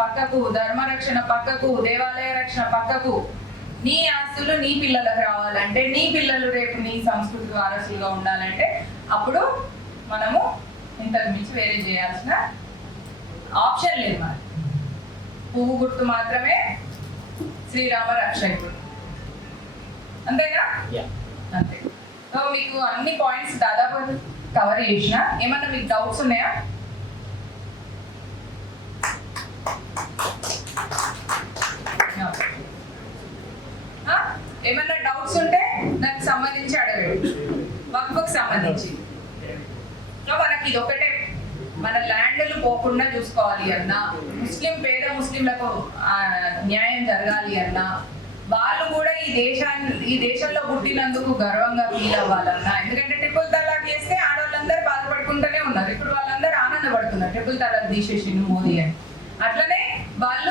పక్కకు, ధర్మరక్షణ పక్కకు, దేవాలయ రక్షణ పక్కకు, నీ ఆస్తులు నీ పిల్లలకు రావాలంటే, నీ పిల్లలు రేపు నీ సంస్కృతి వారసులుగా ఉండాలంటే అప్పుడు మనము ఇంతకు మించి వేరే చేయాల్సిన ఆప్షన్ లేదు. మరి పువ్వు గుర్తు మాత్రమే శ్రీరామ రక్షకుడు, అంతేనా? అంతే. సో మీకు అన్ని పాయింట్స్ దాదాపు కవర్ చేసిన. ఏమన్నా మీకు డౌట్స్ ఉన్నాయా? ఏమన్నా డౌట్స్ ఉంటే దానికి సంబంధించి అడగండి. వక్ఫ్కి సంబంధించి మనకి ఇది ఒకటే, మన ల్యాండ్లు పోకుండా చూసుకోవాలి అన్నా, పేద ముస్లింలకు న్యాయం జరగాలి అన్నా, వాళ్ళు కూడా ఈ దేశంలో పుట్టినందుకు గర్వంగా ఫీల్ అవ్వాలన్నా. ఎందుకంటే ట్రిపుల్ తలాక్ చేస్తే ఆడవాళ్ళందరూ బాధపడుకుంటూనే ఉన్నారు. ఇప్పుడు వాళ్ళందరూ ఆనందపడుతున్నారు ట్రిపుల్ తలాక్ తీసేసిండు మోదీ అని. అట్లనే వాళ్ళ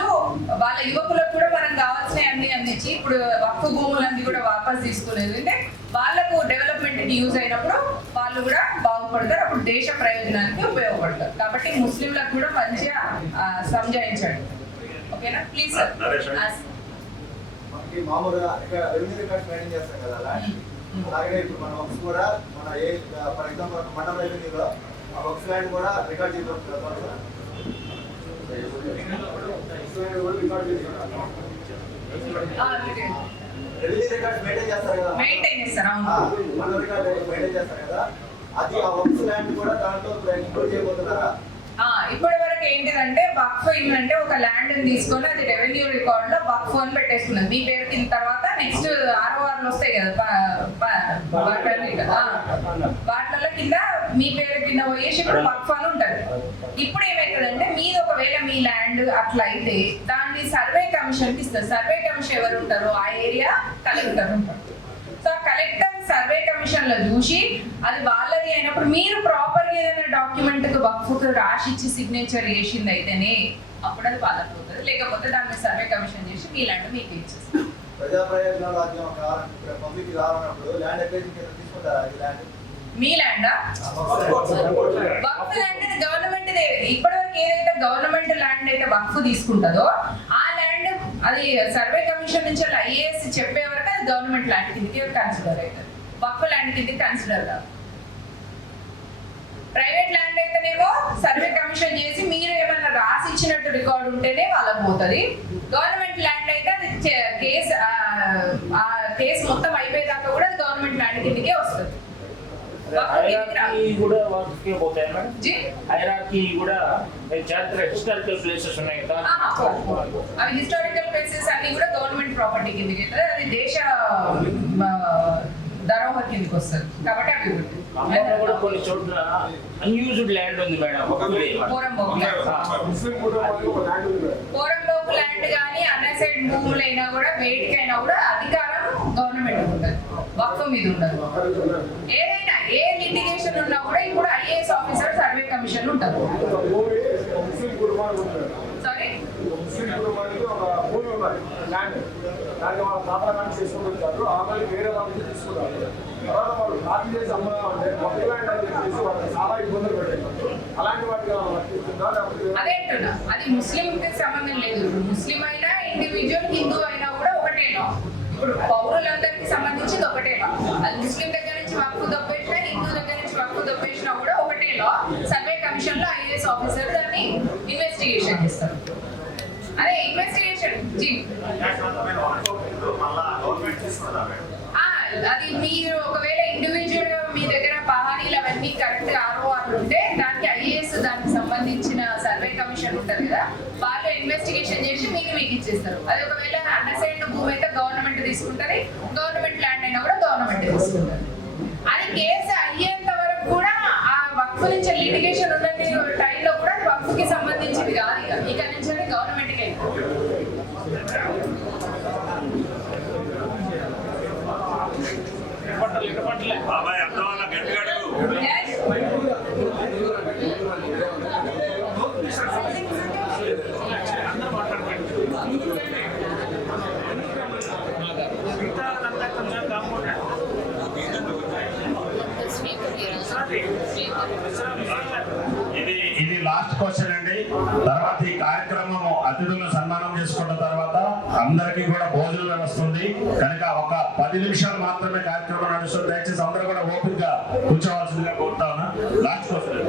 యువకులకు కూడా మనం కావాల్సినవి అన్ని అందించి ఇప్పుడు వక్ఫ్ భూములన్నీ కూడా వాపస్ తీసుకునేది అంటే వాళ్ళకు డెవలప్మెంట్ కి యూజ్ అయినప్పుడు వాళ్ళు కూడా బాగుపడతారు, అప్పుడు దేశ ప్రయోజనానికి ఉపయోగపడతారు. కాబట్టి ముస్లింలకు కూడా మంచిగా సంజాయించండి. ఓకేనా? Please sir. మామూలుగా ఇక్కడ రెవెన్యూ రికార్డ్స్ మెయింటైన్ చేస్తాం కదా, అలాగే ఇప్పుడు మన వర్క్స్ కూడా మన ఫర్ ఎగ్జాంపుల్ మండల రెవెన్యూలో ఆ వర్క్స్ ల్యాండ్ కూడా రికార్డ్ చేస్తాం. రెవెన్యూ రికార్డ్స్ మెయింటైన్ చేస్తారు కదా, మండల రికార్డ్ మెయింటైన్ చేస్తారు కదా, అది ఆ వర్క్స్ ల్యాండ్ కూడా దాంట్లో ఇంక్లూడ్ చేయబోతున్నారా? ఇప్పటి వరకు ఏంటిదంటే వక్ఫ్ ఏంటంటే ఒక ల్యాండ్ తీసుకొని అది రెవెన్యూ రికార్డ్ లో వక్ఫ్ అని పెట్టేసుకున్నది మీ పేరు కింద. తర్వాత నెక్స్ట్ ఆర్ఓఆర్లు వస్తాయి కదా వాటిలో కింద మీ పేరు కింద పోయేసి ఇప్పుడు వక్ఫ్ అని ఉంటది. ఇప్పుడు ఏమవుతుందంటే మీది ఒకవేళ మీ ల్యాండ్ అట్లా అయితే దాన్ని సర్వే కమిషన్ కి ఇస్తారు. సర్వే కమిషన్ ఎవరు ఉంటారు? ఆ ఏరియా కలెక్టర్ ఉంటారు. సో కలెక్టర్ సర్వే కమిషన్ లో చూసి అది వాళ్ళది అయినప్పుడు మీరు ప్రాపర్ గా ఏదైనా డాక్యుమెంట్ వక్ఫ్కు రాసిచ్చి సిగ్నేచర్ చేసింది అయితేనే అప్పుడు అది పాలకపోతుంది. లేకపోతే దాన్ని సర్వే కమిషన్ చేసి మీ ల్యాండ్ మీకు ఇచ్చేస్తారు. ప్రజా ప్రయోజనాలు పబ్లిక్ రావాలన్నప్పుడు ల్యాండ్ అక్విజిషన్ కింద తీసుకుంటారా? ఈ ల్యాండ్ మీ ల్యాండా? వక్ఫ్ ల్యాండ్ గవర్నమెంట్. ఇప్పటివరకు ఏదైతే గవర్నమెంట్ ల్యాండ్ అయితే వక్ఫ్ తీసుకుంటుందో ఆ ల్యాండ్ అది సర్వే కమిషన్ నుంచి ఐఏఎస్ చెప్పే వరకు అది గవర్నమెంట్ ల్యాండ్ కిందకి కన్సిడర్ అవుతుంది. వక్ఫ్ ల్యాండ్ కిందకి కన్సిడర్ కాదు. ప్రైవేట్ ల్యాండ్ అయితేనేమో సర్వే కమిషన్ చేసి మీరు ఏమన్నా రాసి ఇచ్చినట్టు రికార్డు ఉంటేనే వాళ్ళకి పోతుంది. గవర్నమెంట్ ల్యాండ్ అయితే అది కేసు మొత్తం అయిపోయేదాకా కూడా అది గవర్నమెంట్ ల్యాండ్ కిందకే వస్తుంది. అవి హిస్టారికల్ ప్లేసెస్ అన్ని కూడా గవర్నమెంట్ ప్రాపర్టీ కిందకి వస్తుంది. అది దేశ ధరోహర కిందకి వస్తుంది. కాబట్టి అవి కూడా కొన్ని చోట్ల అన్యూజ్డ్ ల్యాండ్ ఉంది మేడం. పోరంబోకు ల్యాండ్ కానీ అన్అసైడ్ భూములైనా కూడా వేటికైనా కూడా అధికారం గవర్నమెంట్ ఉంటుంది, వక్ఫ్ మీద ఉండదు. ఏదైనా ఏ లిటిగేషన్ ఉన్నా కూడా ఇప్పుడు ఐఏఎస్ ఆఫీసర్ సర్వే కమిషన్ ఉంటారు. సారీ దాన్ని వాళ్ళ తాపరాన్ని చేసుకుంటారు, ఆమె వేరే వాళ్ళకి తీసుకుంటారు. తర్వాత వాళ్ళు కాపీ చేసి అమ్మాలంటే కొత్త ల్యాండ్ అని చెప్పేసి వాళ్ళకి చాలా ఇబ్బందులు పెట్టారు. అలాంటి వాటికి అదేంటున్నా అది ముస్లింకి సంబంధం లేదు. ముస్లిం అయినా ఇండివిజువల్ హిందూ అయినా కూడా ఒకటేనా. ఇప్పుడు పౌరులందరికీ సంబంధించింది ఒకటేనా. అది ముస్లిం దగ్గర నుంచి వక్ఫ్ దొబ్బేసినా హిందూ దగ్గర నుంచి వక్ఫ్ దొబ్బేసినా కూడా ఒకటేనా. సర్వే కమిషన్ లో ఐఏఎస్ ఆఫీసర్ దాన్ని ఇన్వెస్టిగేషన్ చేస్తారు. అదే ఇన్వెస్టిగేషన్ అది మీరు ఒకవేళ ఇండివిజువల్ గా మీ దగ్గర పహానీలు అవన్నీ కరెక్ట్ ఆర్ఓఆర్లు ఉంటే దానికి ఐఏఎస్ దానికి సంబంధించిన సర్వే కమిషన్ ఉంటుంది కదా, వాళ్ళు ఇన్వెస్టిగేషన్ చేసి మీకు ఇచ్చేస్తారు. అది ఒకవేళ అన్అసైన్డ్ భూమి అయితే గవర్నమెంట్ తీసుకుంటుంది, గవర్నమెంట్ ల్యాండ్ అయినా కూడా గవర్నమెంట్ తీసుకుంటుంది. అది కేసు అయ్యేంత వరకు కూడా ఆ వక్ఫ్ నుంచి లిటిగేషన్ ఉన్న టైంలో కూడా అది వక్ఫ్ కి సంబంధించింది కాదు. ఇక నుంచి అది గవర్నమెంట్ కి ఇది లాస్ట్ క్వశ్చన్ అండి. తర్వాత ఈ కార్యక్రమం అతిథులను సన్మానం చేసుకున్న తర్వాత అందరికీ కూడా భోజనం వ్యవస్థ ఉంది కనుక ఒక 10 నిమిషాలు మాత్రమే కార్యక్రమం నడుస్తుంది. దయచేసి అందరూ కూడా ఓపిక గా కూర్చోవాల్సిందిగా కోరుతా ఉన్నా. Last question